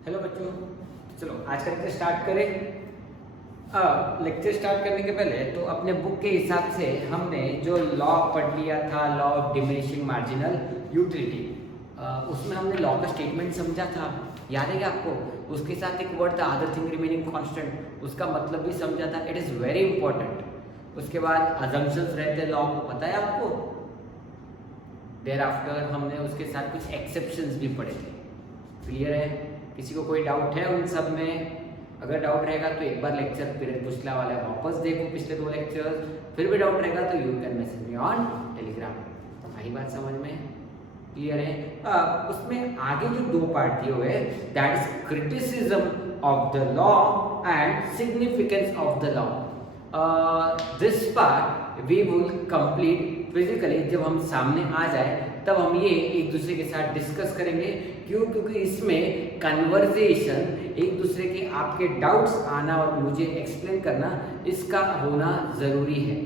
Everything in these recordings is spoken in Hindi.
हेलो बच्चों, चलो आज का लेक्चर स्टार्ट करें। लेक्चर स्टार्ट करने के पहले तो अपने बुक के हिसाब से हमने जो लॉ पढ़ लिया था, law of diminishing marginal utility, उसमें हमने लॉ का स्टेटमेंट समझा था, याद है क्या आपको? उसके साथ एक वर्ड था अदर थिंग रिमेनिंग कांस्टेंट, उसका मतलब भी समझा था। It is very important. उसके बाद अजम्पशंस रहते लॉ को, पता है आपको? देयर आफ्टर हमने उसके साथ कुछ एक्सेप्शंस भी पढ़े थे। क्लियर है? किसी को कोई डाउट है उन सब में? अगर डाउट रहेगा तो एक बार लेक्चर पीरियड पिछला वाला वापस देखो, पिछले 2 लेक्चर्स। फिर भी डाउट रहेगा तो you can message me on Telegram. आई बात समझ में? क्लियर है? उसमें आगे जो 2 पार्ट दिए हुए, that is criticism of the law and significance of the law. This part we will complete physically. जब हम सामने आ जाए तब हम ये एक दूसरे के साथ डिस्कस करेंगे। क्यों? क्योंकि इसमें कन्वर्सेशन, एक दूसरे के आपके डाउट्स आना और मुझे एक्सप्लेन करना, इसका होना ज़रूरी है।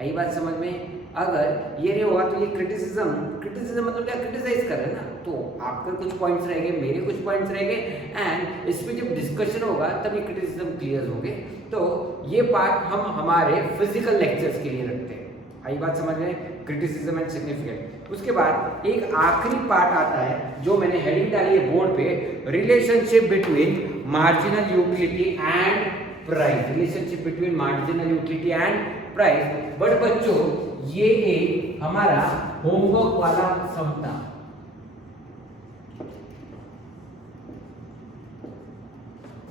आई बात समझ में? अगर ये नहीं होगा तो ये क्रिटिसिज्म मतलब क्या? क्रिटिसाइज कर रहे हैं ना, तो आपके कुछ पॉइंट्स रहेंगे, मेरे कुछ पॉइंट्स रहेंगे, एंड इस पे जब डिस्कशन होगा तब ये क्रिटिसिज्म क्लियर होंगे। तो ये पार्ट हम हमारे फिजिकल लेक्चर्स के लिए रखते हैं। आई बात समझ में? Criticism and significant. उसके बाद एक आखिरी पार्ट आता है जो मैंने हेडिंग डाली है बोर्ड पे, relationship between marginal utility and price. Relationship between marginal utility and price. But बच्चों, ये एक हमारा होमवर्क वाला सम था।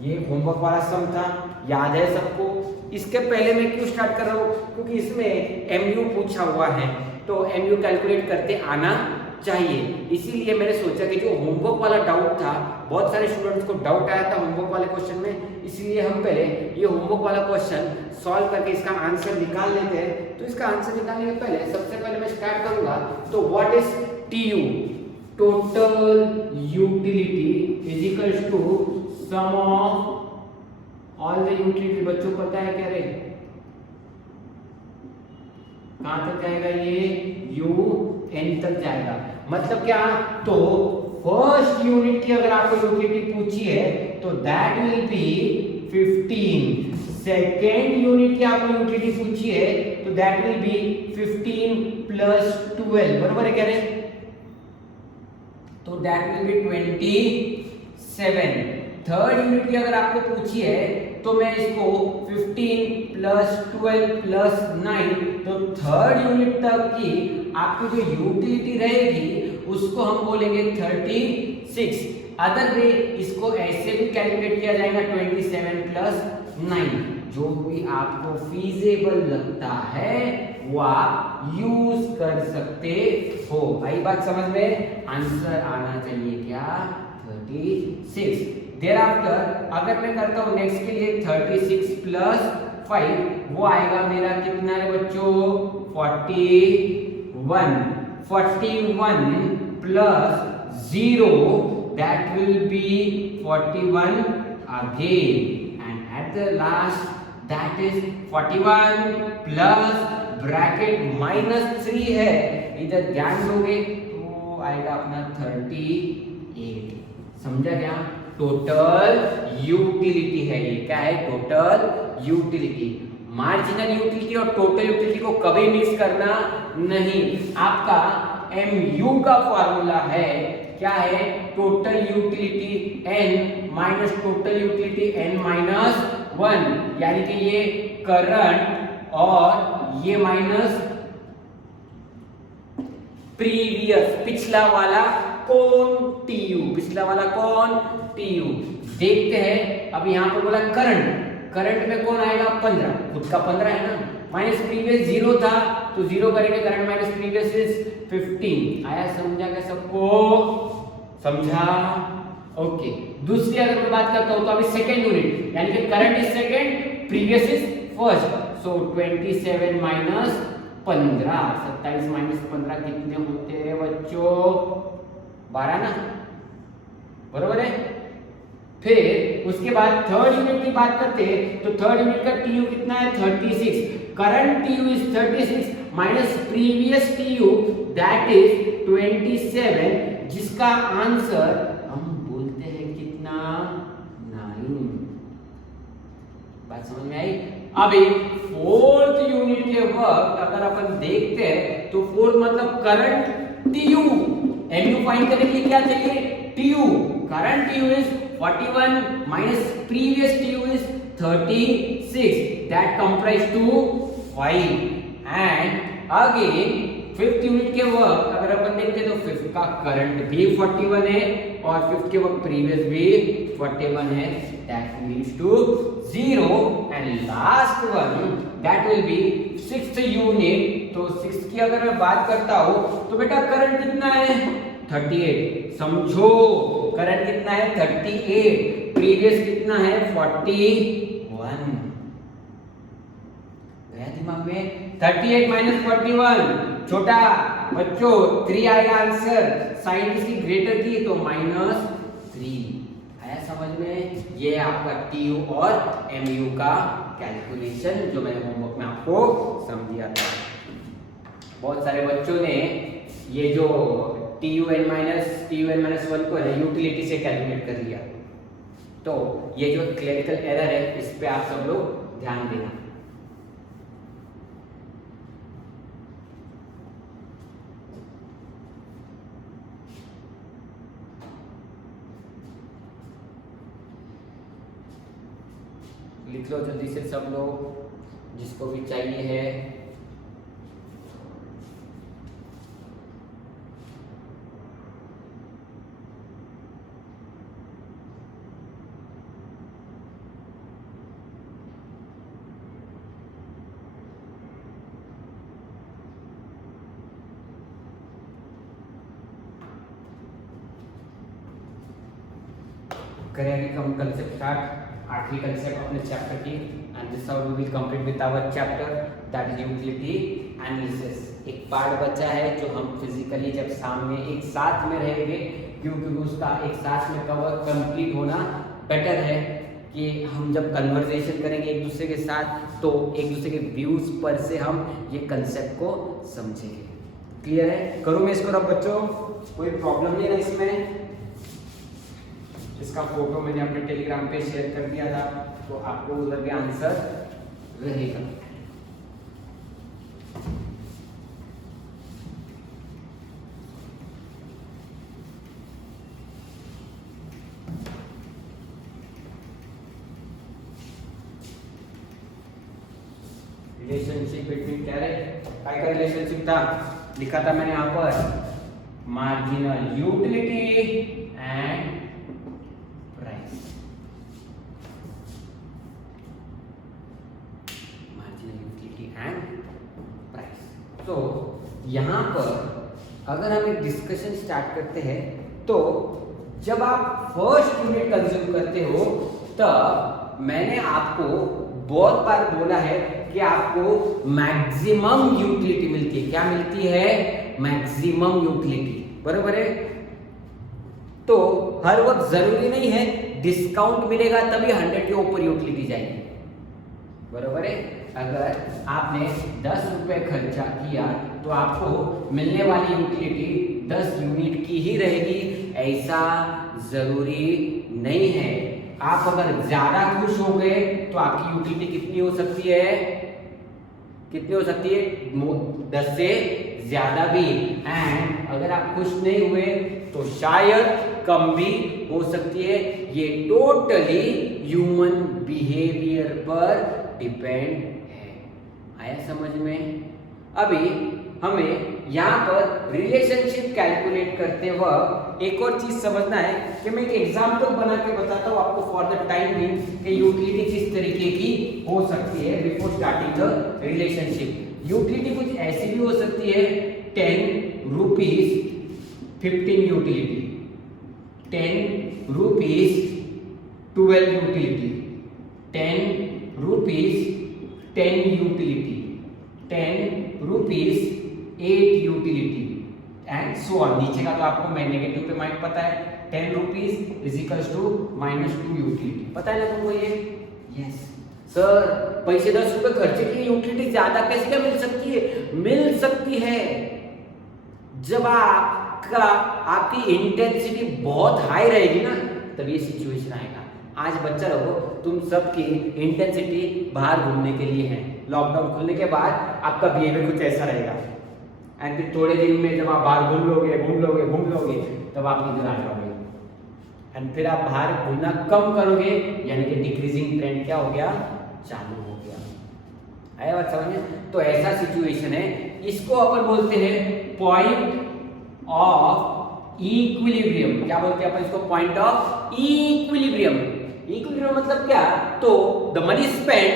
ये होमवर्क वाला सम था, याद है सबको? इसके पहले मैं क्यों स्टार्ट कर रहा हूं? क्योंकि इसमें एमयू पूछा हुआ है, तो एमयू कैलकुलेट करते आना चाहिए। इसीलिए मैंने सोचा कि जो होमवर्क वाला डाउट था, बहुत सारे स्टूडेंट्स को डाउट आया था होमवर्क वाले क्वेश्चन में, इसलिए हम पहले ये होमवर्क वाला क्वेश्चन सॉल्व करके इसका आंसर निकाल लेते हैं। तो इसका आंसर निकालने के पहले सबसे पहले मैं स्टार्ट करूंगा, तो what is TU? Total utility is equals to sum of all the utility. बच्चों पता है क्या रे? कहां तक जाएगा ये? यू एन तक जाएगा। मतलब क्या? तो फर्स्ट यूनिट की अगर आपको यूटिलिटी पूछी है तो that will B 15। Second unit की आपको यूटिलिटी पूछी है तो दैट विल बी 15 प्लस 12। बरोबर है क्या रे? तो that will B 27। Third unit की अगर आपको पूछी है तो मैं इसको 15 प्लस 12 प्लस 9, तो थर्ड यूनिट तक की आपकी जो यूटिलिटी रहेगी उसको हम बोलेंगे 36। अदर वे इसको ऐसे भी कैलकुलेट किया जाएगा 27 प्लस 9। जो भी आपको फीजेबल लगता है वो आप यूज कर सकते हो। भाई बात समझ में? आंसर आना चाहिए क्या? 36। देयरआफ्टर अगर मैं करता हूं नेक्स्ट के लिए 36 प्लस 5, वो आएगा मेरा कितना है बच्चों? 41। 41 plus 0 that will B 41 again, and at the last that is 41 plus bracket -3 है, इधर ध्यान दोगे तो आएगा अपना 38। समझा क्या? टोटल यूटिलिटी है ये। क्या है? Total utility. मार्जिनल यूटिलिटी और टोटल यूटिलिटी को कभी मिक्स करना नहीं। आपका एमयू का फॉर्मूला है, क्या है? Total utility n minus total utility n minus 1, यानी कि ये करंट और ये माइनस प्रीवियस, पिछला वाला कौन? टीयू। पिछला वाला कौन? टीयू। देखते हैं। अब यहाँ पर बोला करंट, करंट में कौन आएगा? 15, खुद का 15 है ना, माइनस प्रीवियस 0 था तो 0 करेंगे, करंट माइनस प्रीवियस इज 15। आया? समझा क्या सबको? समझा? ओके। दूसरी अगर मैं बात करता हूं तो अभी सेकेंड यूनिट, यानी कि current is second, previous is first, so 27 minus 15, 27 minus 15 कितने होते हैं बच्चों? 12 ना, बरोबर है? फिर उसके बाद थर्ड यूनिट की बात करते हैं तो थर्ड यूनिट का टीयू कितना है? 36। Current TU is 36 minus previous TU that is 27, जिसका आंसर हम बोलते हैं कितना? 9। बात समझ में आई? अभी फोर्थ यूनिट के वक्त अगर अपन देखते हैं तो फोर्थ मतलब करंट टीयू, एमयू फाइंड करने के लिए क्या चाहिए? TU. Current TU is 41 minus previous TU is 36, that comprise to 5। And again fifth unit के वक्त अगर अपन देखते तो फिफ्थ का करंट भी 41 है और फिफ्थ के वक्त प्रीवियस भी 41 है, that leads to 0। And last one that will be sixth unit. तो सिक्स्थ की अगर मैं बात करता हूं तो बेटा करंट कितना है? 38। समझो करंट कितना है? 38। प्रीवियस कितना है? 41। गया दिमाग में? 38 माइनस 41 छोटा बच्चों 3 आएगा आंसर। साइन इसकी ग्रेटर की तो -3 आया समझ में? ये आपका टीयू और एमयू का कैलकुलेशन जो मैंने होमवर्क में आपको समझाया था। बहुत सारे बच्चों ने ये जो टीयू एन माइनस 1 को है यूटिलिटी से कैलकुलेट कर लिया। तो ये जो क्लरिकल एरर है इस पे आप सब लोग ध्यान देना। लिख लो जल्दी से सब लोग जिसको भी चाहिए है। करेंगे हम कंसेप्ट स्टार्ट। आठवीं कंसेप्ट अपने चैप्टर की, and this how we will complete with our chapter that is utility analysis. एक पार्ट बचा है जो हम फिजिकली जब सामने एक साथ में रहेंगे, क्योंकि उसका एक साथ में कवर कंप्लीट होना बेटर है कि हम जब कन्वर्सेशन करेंगे एक दूसरे के साथ तो एक दूसरे के व्यूज पर से हम ये कंसेप्ट को समझेंगे। क्लियर है? करूँ मैं इसको रब बच्चों? कोई प्रॉब्लम नहीं है इसमें? इसका फोटो मैंने अपने टेलीग्राम पे शेयर कर दिया था तो आपको उधर भी आंसर रहेगा। रिलेशनशिप बिटवीन क्या है? काय का रिलेशनशिप था? लिखा था मैंने यहां पर मार्जिनल यूटिलिटी एंड तो यहाँ पर अगर हम एक डिस्कशन स्टार्ट करते हैं तो जब आप फर्स्ट यूनिट कंज्यूम करते हो तब मैंने आपको बहुत बार बोला है कि आपको मैक्सिमम यूटिलिटी मिलती है। क्या मिलती है? Maximum utility. बरोबर है? तो हर वक्त जरूरी नहीं है डिस्काउंट मिलेगा तभी 100 के ऊपर यूटिलिटी जाएगी। बरोबर है? अगर आपने 10 रुपए खर्चा किया तो आपको मिलने वाली यूटिलिटी 10 यूनिट की ही रहेगी, ऐसा जरूरी नहीं है। आप अगर ज्यादा खुश हो गए तो आपकी यूटिलिटी कितनी हो सकती है? कितनी हो सकती है? 10 से ज्यादा भी। एंड अगर आप खुश नहीं हुए तो शायद कम भी हो सकती है। ये टोटली ह्यूमन बिहेवियर पर डिपेंड है। आया समझ में? अभी हमें यहाँ पर रिलेशनशिप कैलकुलेट करते वक्त एक और चीज समझना है कि मैं एक एग्जाम्पल बना के बताता हूँ आपको फॉर द टाइम बीइंग कि यूटिलिटी किस तरीके की हो सकती है before starting the relationship. Utility कुछ ऐसी भी हो सकती है 10 rupees 15 utility, 10 rupees 12 utility, 10 rupees 10 utility, 10 rupees 8 utility and so on. नीचे का तो आपको मैं नेगेटिव पे माइंड पता है, 10 rupees is equals to -2 utility. पता है ना तुमको ये? यस सर, पैसे 10 रुपए खर्चे की यूटिलिटी ज्यादा कैसे क्या मिल सकती है? मिल सकती है जब आपकी इंटेंसिटी बहुत हाई रहेगी ना, तब ये सिचुएशन आएगा। आज बच्चा लोगों तुम सबकी इंटेंसिटी बाहर घूमने के लिए है। लॉकडाउन खुलने के बाद आपका बिहेवियर कुछ ऐसा रहेगा एंड फिर थोड़े दिन में जब आप बाहर घूम लोगे तब आप इधर आ जाओगे एंड फिर आप बाहर घूमना कम करोगे, यानी कि डिक्रीजिंग ट्रेंड क्या हो गया, चालू हो गया। आया बात समझ में? तो ऐसा सिचुएशन है, इसको अपन बोलते हैं पॉइंट ऑफ इक्विलिब्रियम। क्या बोलते हैं अपन इसको? Point of equilibrium. इक्विलिब्रियम मतलब क्या? तो the money spend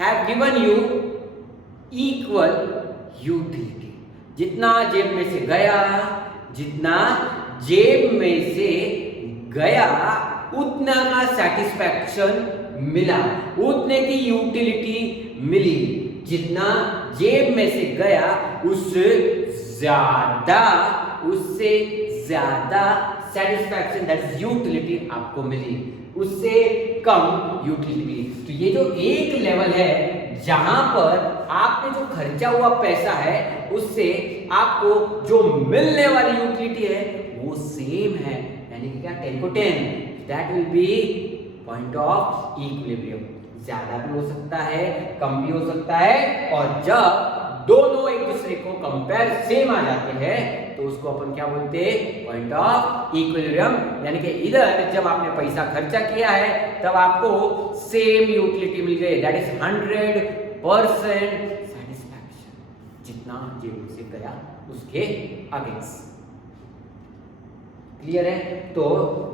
have given you equal utility. जितना जेब में से गया, उतना का सेटिस्फैक्शन मिला, उतने की यूटिलिटी मिली। जितना जेब में से गया उससे ज्यादा सेटिस्फैक्शन दैट यूटिलिटी आपको मिली, उससे कम यूटिलिटी मिली। तो ये जो एक लेवल है जहां पर आपने जो खर्चा हुआ पैसा है उससे आपको जो मिलने वाली यूटिलिटी है वो सेम है, यानी कि क्या 10 को 10, that will B point of equilibrium. ज्यादा भी हो सकता है, कम भी हो सकता है, और जब दोनों एक दूसरे को कंपेयर सेम आ जाते हैं तो उसको अपन क्या बोलते हैं? Point of equilibrium. यानी कि इधर जब आपने पैसा खर्चा किया है तब आपको सेम यूटिलिटी मिल गई, दैट इज 100% सेटिस्फैक्शन, जितना जेब से गया उसके अगेंस्ट। क्लियर है? तो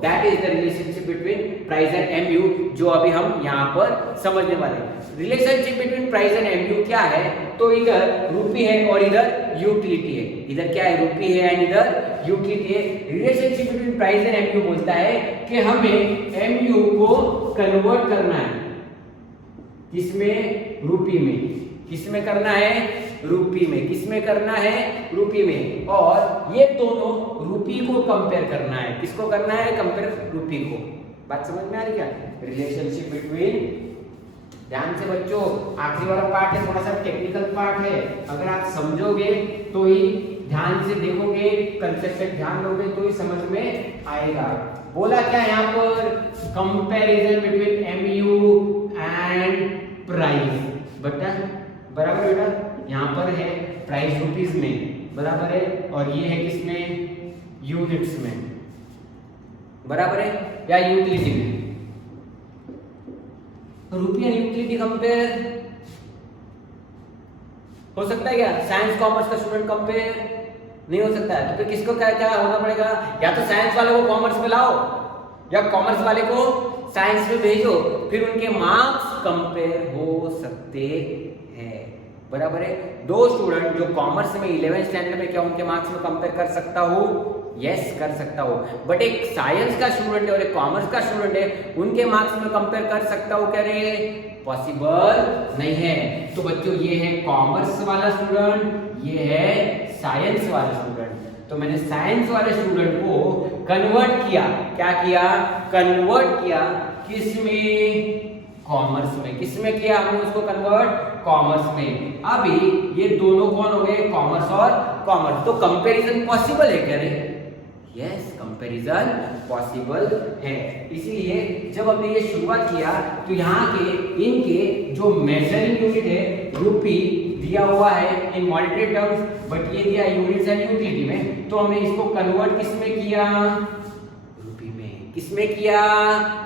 that is the relationship between price and MU, जो अभी हम यहाँ पर समझने वाले हैं। Relationship between price and MU क्या है? तो इधर रूपी है और इधर यूटिलिटी है। इधर क्या है? रूपी है एंड इधर यूटिलिटी है। Relationship between price and MU बोलता है कि हमें एमयू को कन्वर्ट करना है, किसमें? रूपी में। किसमें करना है? रूपी में। किसमें करना है? रूपी में। और ये दोनों रूपी को कंपेयर करना है। किसको करना है? कंपेयर रूपी को। बात समझ में आ रही क्या? रिलेशनशिप बिटवीन, ध्यान से बच्चों, आखिरी वाला पार्ट है, थोड़ा सा टेक्निकल पार्ट है। अगर आप समझोगे तो ही, ध्यान से देखोगे, कंसेप्ट पे ध्यान दोगे तो ही समझ में आएगा। बोला क्या यहाँ पर? Comparison between MU and price. बेटा बराबर बेटा, यहाँ पर है प्राइस रुपीस में, बराबर है, और ये है किसमें? यूनिट्स में, बराबर है, या यूटिलिटी में। रुपया यूटिलिटी कंपेयर हो सकता है क्या? साइंस कॉमर्स का स्टूडेंट कंपेयर नहीं हो सकता है, तो फिर किसको क्या क्या होना पड़ेगा? या तो साइंस वाले को कॉमर्स में लाओ या कॉमर्स वाले को साइंस में भेजो, फिर उनके मार्क्स कंपेयर हो सकते हैं, बराबर है। दो स्टूडेंट जो कॉमर्स में 11th स्टैंडर्ड में, क्या उनके मार्क्स में कंपेयर कर सकता हूँ? यस कर सकता हूँ। बट एक साइंस का स्टूडेंट है और एक कॉमर्स का स्टूडेंट है, उनके मार्क्स में कंपेयर कर सकता हूँ क्या रे? पॉसिबल नहीं है। तो बच्चों ये है कॉमर्स वाला स्टूडेंट, ये है साइंस वाला स्टूडेंट। तो मैंने साइंस वाले स्टूडेंट को कन्वर्ट किया, क्या किया? कन्वर्ट किया किसमें? कॉमर्स में। किसमें किया हमने उसको कन्वर्ट? कॉमर्स में। अभी ये दोनों कौन हो गए? कॉमर्स और कॉमर्स। तो कंपैरिजन पॉसिबल है क्या रे? यस, कंपैरिजन पॉसिबल है। इसीलिए जब हमने ये शुरुआत किया तो यहाँ के इनके जो मेजरिंग यूनिट है रूपी दिया हुआ है इन मॉनेटरी टर्म्स, बट ये दिया यूनिट्स एंड यूटिलिटी में, तो हमने इसको कन्वर्ट किसमें किया? रूपी में। किसमें किया?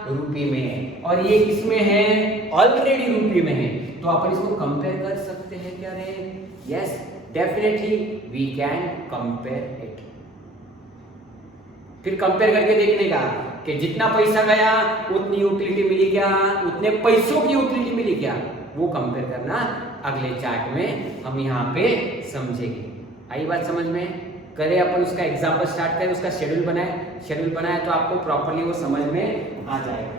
रूपी में। और ये किसमें है? ऑलरेडी रूपी में है, तो अपन इसको कंपेयर कर सकते हैं क्या रे? Yes, definitely we can compare it. फिर कंपेयर करके देखने का कि जितना पैसा गया उतनी यूटिलिटी मिली क्या, उतने पैसों की यूटिलिटी मिली क्या, वो कंपेयर करना अगले चार्ट में हम यहाँ पे समझेंगे। आई बात समझ में? करें अपन उसका एग्जाम्पल स्टार्ट करें, उसका शेड्यूल बनाए तो आपको प्रॉपर्ली वो समझ में आ जाएगा।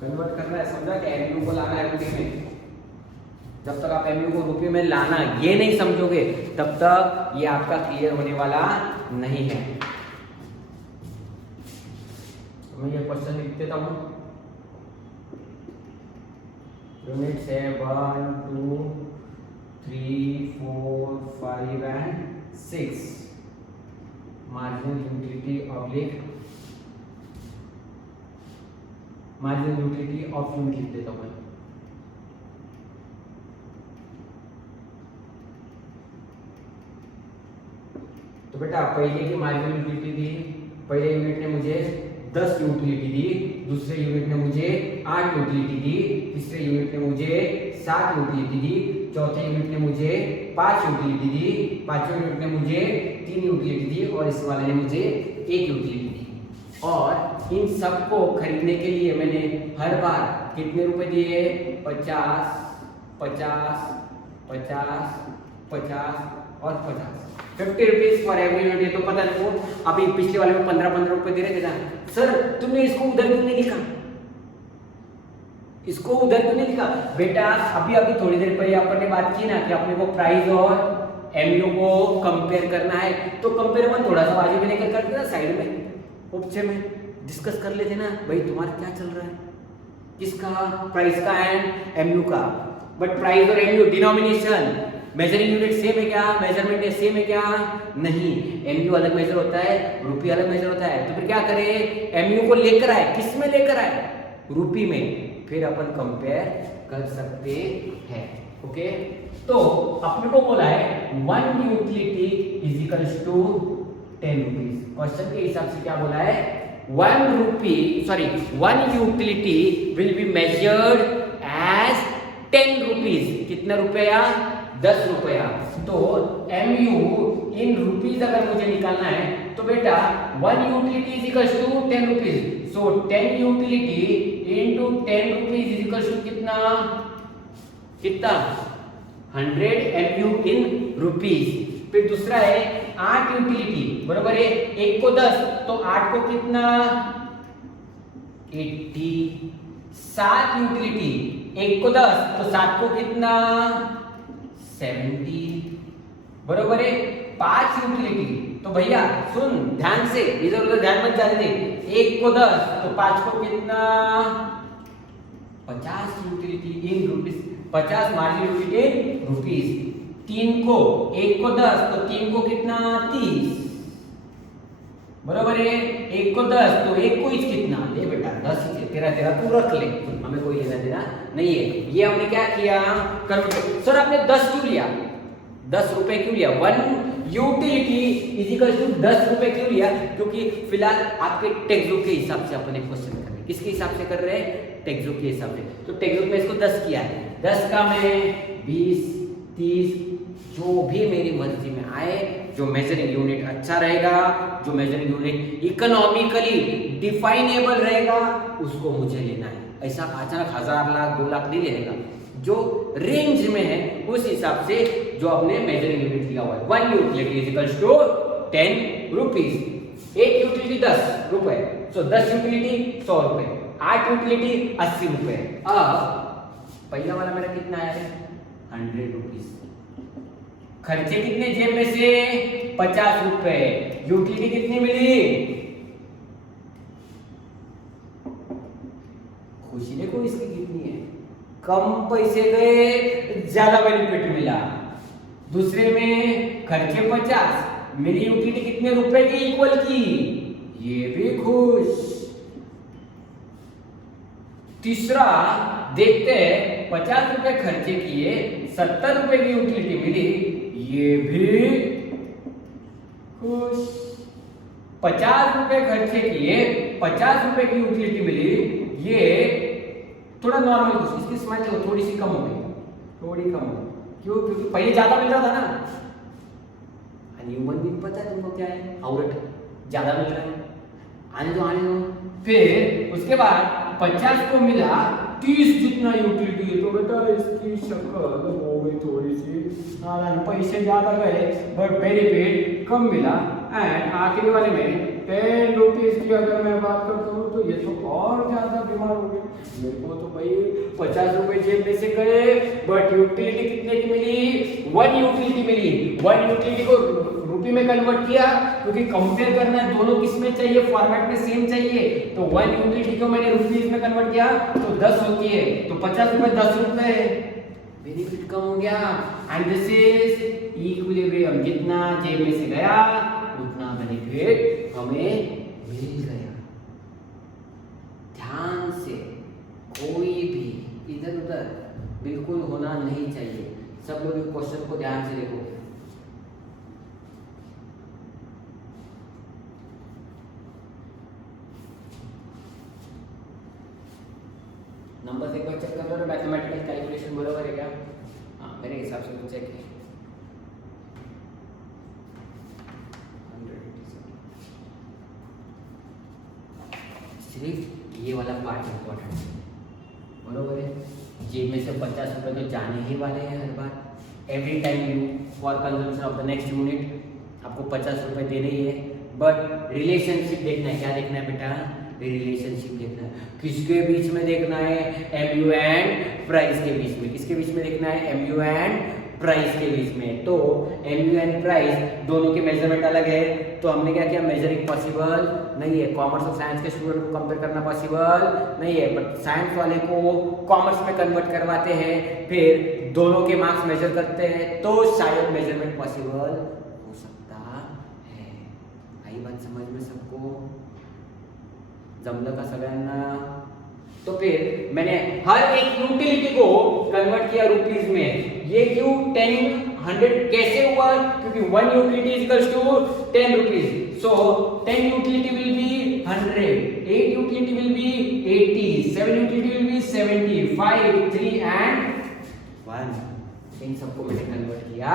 कन्वर्ट करना है, समझा कि एमयू को लाना है रुपये में। जब तक आप एमयू को रुपये में लाना ये नहीं समझोगे तब तक ये आपका क्लियर होने वाला नहीं है। तो मैं ये क्वेश्चन लिख देता हूँ। यूनिट्स है 1 2 3 4 5 and 6 marginal utility oblique marginal utility of unit लिख देता हूं मैं। तो बेटा पहले की मार्जिनल यूटिलिटी दी, पहले यूनिट ने मुझे 10 यूटिलिटी दी, दूसरे यूनिट ने मुझे 8 यूटिलिटी दी, तीसरे यूनिट ने मुझे 7 यूटिलिटी दी, चौथे यूनिट ने मुझे 5 यूटिलिटी दी, पांचवें यूनिट ने मुझे 3 यूटिलिटी दी और इस वाले ने मुझे 1 यूटिलिटी दी। और इन सबको खरीदने के लिए मैंने हर बार कितने रुपए दिए? 50 50 50 50 और 50 50 रुपीज फॉर एवरी यूनिट। ये तो पता नहीं, अभी पिछले वाले में 15 रुपए दे रहे थे ना सर, तुमने इसको उधर क्यों नहीं लिखा? इसको उधर क्यों नहीं लिखा? बेटा अभी थोड़ी देर पहले अपन ने बात की ना कि अपने को प्राइस और एमयू को कंपेयर करना है, तो कंपेयर वन थोड़ा सा बाजू में लेकर कर देना, साइड में उपचे में डिस्कस कर लेते ना भाई तुम्हारा क्या चल रहा है, किसका? प्राइस का एंड एमयू का। बट प्राइस और MU denomination, measuring unit same है क्या? मेजरमेंट सेम है क्या? नहीं, एमयू अलग मेजर होता है, रूपी अलग मेजर होता है। तो फिर क्या करें? एमयू को लेकर आए, किस में लेकर आए? रूपी में, फिर अपन कंपेयर कर सकते हैं। ओके, तो अपने को बोला है 1 utility is equals to 10 rupees. Question के हिसाब से क्या बोला है? 1 utility will be measured as 10 rupees. कितना रुपया? 10 रुपया। तो MU इन रुपीज अगर मुझे निकालना है तो बेटा 1 utility is equals to 10 rupees. So 10 utility into 10 rupees is equals to कितना? 100 MU इन रुपीज। फिर दूसरा है 8 यूटिलिटी, बरोबर है, 1 को 10 तो 8 को कितना? 80। 7 यूटिलिटी, 1 को 10 तो 7 को कितना? 70, बरोबर है। 5 यूटिलिटी, तो भैया सुन ध्यान से, इधर उधर ध्यान मत जाने दे। 1 को 10 तो 5 को कितना? 50 utility in rupees, 50 marginal utility in rupees. 3 को 1 को 10 तो 3 को कितना? 30, बरोबर है। 1 को 10 तो 1 को इच कितना? ले बेटा 10 ही, तेरा तू रख ले, हमें कोई लेना देना नहीं है। ये हमने क्या किया? कन्वर्ट। सर आपने 10 क्यों लिया? 10 रुपए क्यों लिया? 1 यूटिलिटी इज इक्वल टू 10 रुपए क्यों लिया? क्योंकि फिलहाल आपके टेक्स्ट बुक के हिसाब से अपन एक क्वेश्चन कर रहे हैं। किसके हिसाब से कर रहे हैं? टेक्स्ट बुक के हिसाब से। तो टेक्स्ट बुक में इसको 10 किया है, 10 का मैं 20 30 जो भी मेरी मर्जी में आए, जो मेजरिंग यूनिट अच्छा रहेगा, जो मेजरिंग यूनिट इकोनॉमिकली डिफाइनेबल रहेगा, उसको मुझे लेना है। ऐसा अचानक 1000 लाख 2 लाख नहीं लेगा, जो रेंज में है उस हिसाब से जो अपने मेजरिंग यूनिट लिया हुआ है। 1 utility is equals to 10 rupees. 1 utility 10 रुपए, सो 10 यूटिलिटी 100 रुपए, 8 यूटिलिटी 80 रुपए। अब पहला वाला मेरा कितना है? 100 रुपीज। खर्चे कितने जेब में से? 50 रुपए। यूटिलिटी कितनी मिली? खुशी देखो इसकी कितनी है, कम पैसे गए, ज्यादा बेनिफिट मिला। दूसरे में खर्चे 50, मेरी यूटिलिटी कितने रुपए की इक्वल की, ये भी खुश। तीसरा देखते हैं, 50 रुपए खर्चे किए, 70 रुपए की यूटिलिटी मिली, ये भी खुश। 50 रुपए खर्चे किए, 50 रुपए की यूटिलिटी मिली, ये थोड़ा नॉर्मल खुश। इसकी स्माइल देखो थोड़ी सी कम हो गई, थोड़ी कम हो गई। क्यों? क्योंकि पहले ज्यादा मिल रहा था ना। ह्यूमन बीइंग पता है तुमको क्या है? औरत ज्यादा मिल रहा है, आने दो। फिर उसके बाद 50 को मिला 30 जितना यूटिलिटी है, तो बेटा इसकी शक्ल हो गई थोड़ी सी, पैसे ज्यादा गए बट बेनिफिट कम मिला। एंड आखिरी वाले में 10 रुपीज की अगर मैं बात करता हूँ तो ये तो और ज्यादा बीमार हो गए। मेरे को तो भाई 50 रुपए जेब में से गए बट यूटिलिटी कितने की मिली? 1 यूटिलिटी मिली। 1 यूटिलिटी को रुपये में कन्वर्ट किया क्योंकि कंपेयर करना है, दोनों किस में चाहिए? फॉर्मेट में सेम चाहिए। तो 1 यूटिलिटी को मैंने रुपीज में कन्वर्ट किया तो 10 होती है, तो 50 रुपए 10 रुपए बेनिफिट कम हो गया एंड दिस इज इक्विलिब्रियम। जितना जेब में से गया उतना बेनिफिट हमें मिल गया। ध्यान से कोई भी इधर उधर बिल्कुल होना नहीं चाहिए। सब लोग इस क्वेश्चन को ध्यान से देखो। नंबर एक बार चेक कर लो, मैथमेटिकल कैलकुलेशन बराबर है क्या? हाँ, मेरे हिसाब से तो चेक है। सिर्फ ये वाला पार्ट इम्पोर्टेंट है, बराबर है। जेब में से 50 रुपये तो जाने ही वाले हैं हर बार। Every time you for consumption of the next unit आपको 50 रुपये देने ही है। बट रिलेशनशिप देखना है। क्या देखना है बेटा? रिलेशनशिप देखना है। किसके बीच में देखना है? एमयू एंड प्राइस के बीच में। किसके बीच में देखना है? एमयू एंड प्राइस के बीच में। तो एमयू एंड प्राइस दोनों के मेजरमेंट अलग है, तो हमने क्या किया? मेजरिंग पॉसिबल नहीं है। कॉमर्स और साइंस के स्टूडेंट को कंपेयर करना पॉसिबल नहीं है, बट साइंस वाले को कॉमर्स में कन्वर्ट करवाते हैं, फिर दोनों के मार्क्स मेजर करते हैं, तो शायद मेजरमेंट पॉसिबल हो सकता है। आई बात समझ में सबको? जमलं का सगळ्यांना? तो फिर मैंने हर एक यूटिलिटी को कन्वर्ट किया रुपीस में। ये क्यों? 10 100 कैसे हुआ? क्योंकि 1 utility is equals to 10 rupees. So 10 utility will be 100, 8 utility will be 80, 7 utility will be 70, 5 3 and 1। इन सबको मैंने कन्वर्ट किया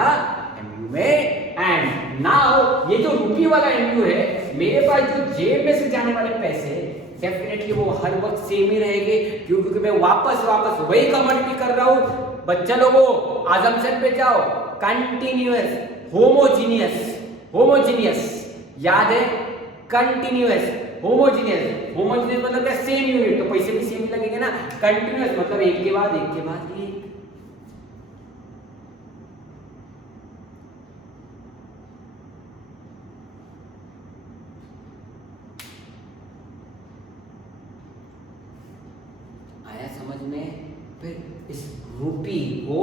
एमयू में। एंड नाउ ये जो रुपी वाला एमयू है, मेरे पास जो जेब में से जाने वाले पैसे डेफिनेटली वो हर वक्त सेम ही रहेंगे, क्योंकि मैं वापस वही कन्वर्ट कर रहा हूं। बच्चा लोगों अजम्पशन पे जाओ। कंटिन्यूअस, होमोजीनियस याद है? कंटिन्यूअस, होमोजीनियस मतलब क्या? सेम यूनिट, तो पैसे भी सेम ही लगेंगे ना। कंटिन्यूअस मतलब एक के बाद एक। आया समझ में? फिर इस रूपी को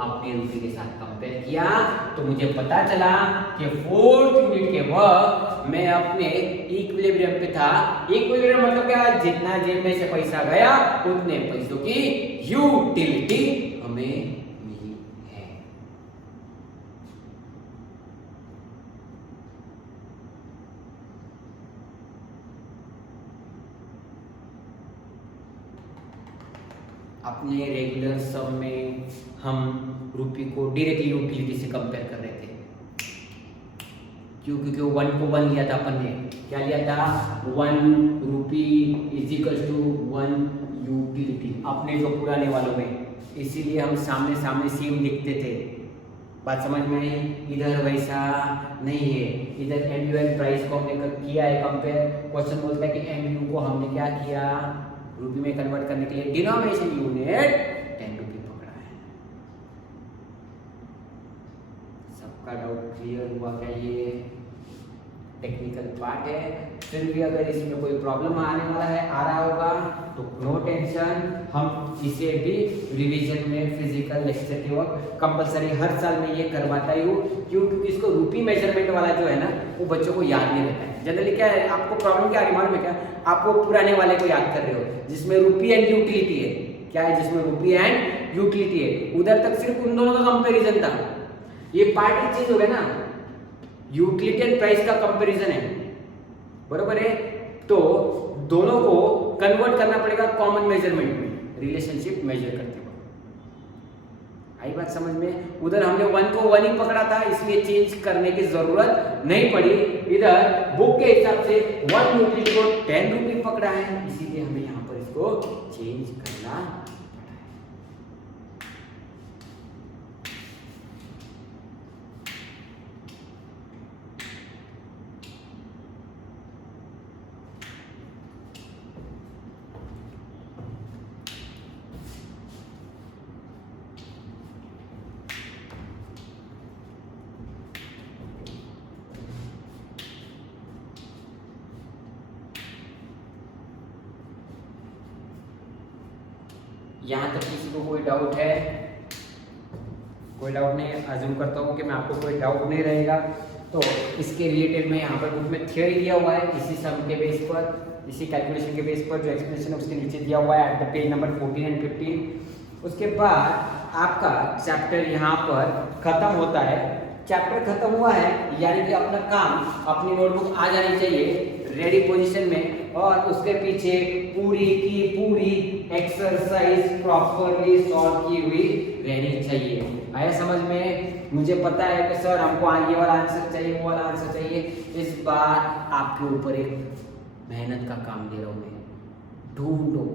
अपने रूपी के साथ कंपेयर किया, तो मुझे पता चला कि 4th यूनिट के वक्त मैं अपने इक्विलिब्रियम पे था। इक्विलिब्रियम मतलब क्या? जितना जेब में से पैसा गया उतने पैसों की यूटिलिटी हमें मिली है। अपने रेगुलर सम में हम रुपी को डायरेक्टली यूटिलिटी से कंपेयर कर रहे थे। क्योंकि 1 को 1 लिया था अपन ने। क्या लिया था? 1 rupee is equal to 1 utility अपने जो पुराने वालों में। इसीलिए हम सामने सामने सेम लिखते थे। बात समझ में आई? इधर वैसा नहीं है। इधर एमयू एंड प्राइस को हमने किया है कंपेयर। क्वेश्चन बोलता है कि एमयू को हमने क्या किया? रुपी में कन्वर्ट करने के लिए डिनोमिनेशन यूनिट 10 रुपी पकड़ा है। सबका डाउट क्लियर हुआ क्या? ये टेक्निकल पार्ट है। फिर भी अगर इसमें कोई प्रॉब्लम आने वाला है, आ रहा होगा, तो नो टेंशन, हम इसे भी रिवीजन में फिजिकल लेक्चर के वक्त कंपलसरी हर साल में ये करवाता ही हूँ। क्योंकि इसको रुपी मेजरमेंट वाला जो है ना, वो बच्चों को याद नहीं रहता है। जनरली क्या है, आपको प्रॉब्लम क्या आ रही मालूम है क्या? आप वो पुराने वाले को याद कर रहे हो जिसमें रुपी एंड यूटिलिटी है। क्या है? जिसमें रुपी एंड यूटिलिटी है। उधर तक सिर्फ उन दोनों का कंपेरिजन था। ये पार्ट चेंज हो गया ना, यूटिलिटी एंड प्राइस का कंपैरिजन है, बरोबर है? तो दोनों को कन्वर्ट करना पड़ेगा कॉमन मेजरमेंट में, रिलेशनशिप मेजर करते हुए। आई बात समझ में? उधर हमने 1 को 1 ही पकड़ा था, इसलिए चेंज करने की जरूरत नहीं पड़ी। इधर बुक के हिसाब से 1 यूटिलिटी को 10 रुपी पकड़ा है, इसीलिए हमें यहाँ पर इसको चेंज करना। यहाँ तक किसी को कोई डाउट है? कोई डाउट नहीं है, अज्यूम करता हूँ कि मैं आपको कोई डाउट नहीं रहेगा। तो इसके रिलेटेड में यहाँ पर बुक में थियोरी दिया हुआ है, इसी सम के बेस पर, इसी कैलकुलेशन के बेस पर जो एक्सप्लेनेशन है उसके नीचे दिया हुआ है at the page number 14 and 15। उसके बाद आपका चैप्टर यहाँ पर खत्म होता है। चैप्टर खत्म हुआ है यानी कि अपना काम, अपनी नोटबुक आ जानी चाहिए रेडी पोजीशन में, और उसके पीछे पूरी की पूरी एक्सरसाइज प्रॉपरली सॉल्व की हुई रहनी चाहिए। आया समझ में? मुझे पता है कि सर हमको ये वाला आंसर चाहिए, वो वाला आंसर चाहिए। इस बार आपके ऊपर एक मेहनत का काम दे रहा हूँ मैं, ढूंढो,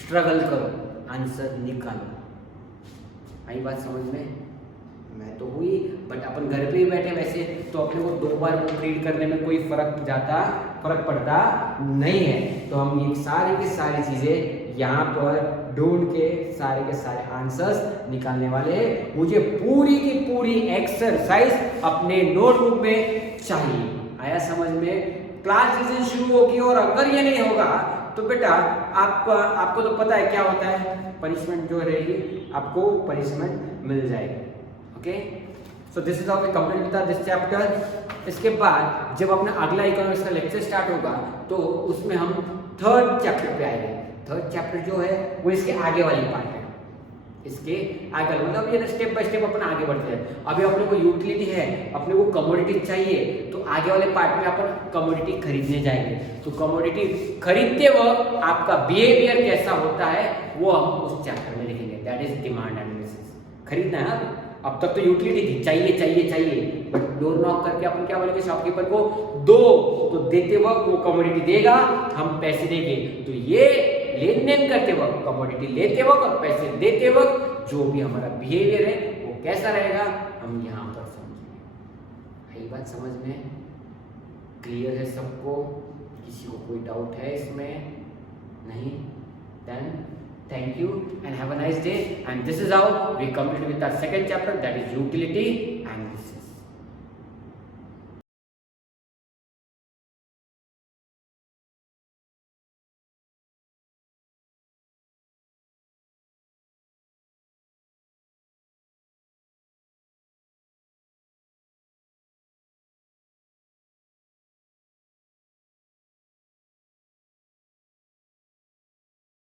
स्ट्रगल करो, आंसर निकालो। आई बात समझ में? मैं तो हुई, बट अपन घर पे ही बैठे वैसे तो अपने को 2 बार बुक रीड करने में कोई फर्क पड़ता नहीं है। तो हम ये सारी की सारी चीजें यहाँ पर ढूंढ के सारे आंसर्स निकालने वाले। मुझे पूरी की पूरी एक्सरसाइज अपने नोटबुक में चाहिए। आया समझ में? क्लास जिस दिन शुरू होगी और अगर ये नहीं होगा तो बेटा आपको तो पता है क्या होता है, पनिशमेंट जो रहेगी आपको पनिशमेंट मिल जाएगी। Okay, so this is how we complete with this chapter. इसके बाद जब अपना अगला इकोनॉमिक्स का लेक्चर स्टार्ट होगा तो उसमें हम 3rd चैप्टर पे आएंगे। 3rd चैप्टर जो है वो इसके आगे वाली पार्ट है, इसके आगे मतलब ये स्टेप बाय स्टेप अपन आगे बढ़ते हैं। अभी अपने को यूटिलिटी है, अपने को कमोडिटी चाहिए, तो आगे वाले पार्ट में अपन कमोडिटी खरीदने जाएंगे। तो कमोडिटी खरीदते वक्त आपका बिहेवियर कैसा होता है वो हम उस चैप्टर में देखेंगे, दैट इज डिमांड एनालिसिस। खरीदना है ना, अब तक तो यूटिलिटी थी, चाहिए, बट डोर नॉक करके अपन क्या बोलेंगे शॉपकीपर को, दो, तो देते वक्त वो कमोडिटी देगा, हम पैसे देंगे। तो ये लेन देन करते वक्त, कमोडिटी लेते वक्त और पैसे देते वक्त जो भी हमारा बिहेवियर है वो कैसा रहेगा हम यहाँ पर समझेंगे। यही बात समझ में क्लियर है सबको? किसी को कोई डाउट है इसमें? नहीं? Then thank you and have a nice day, and this is how we complete with our 2nd chapter, that is utility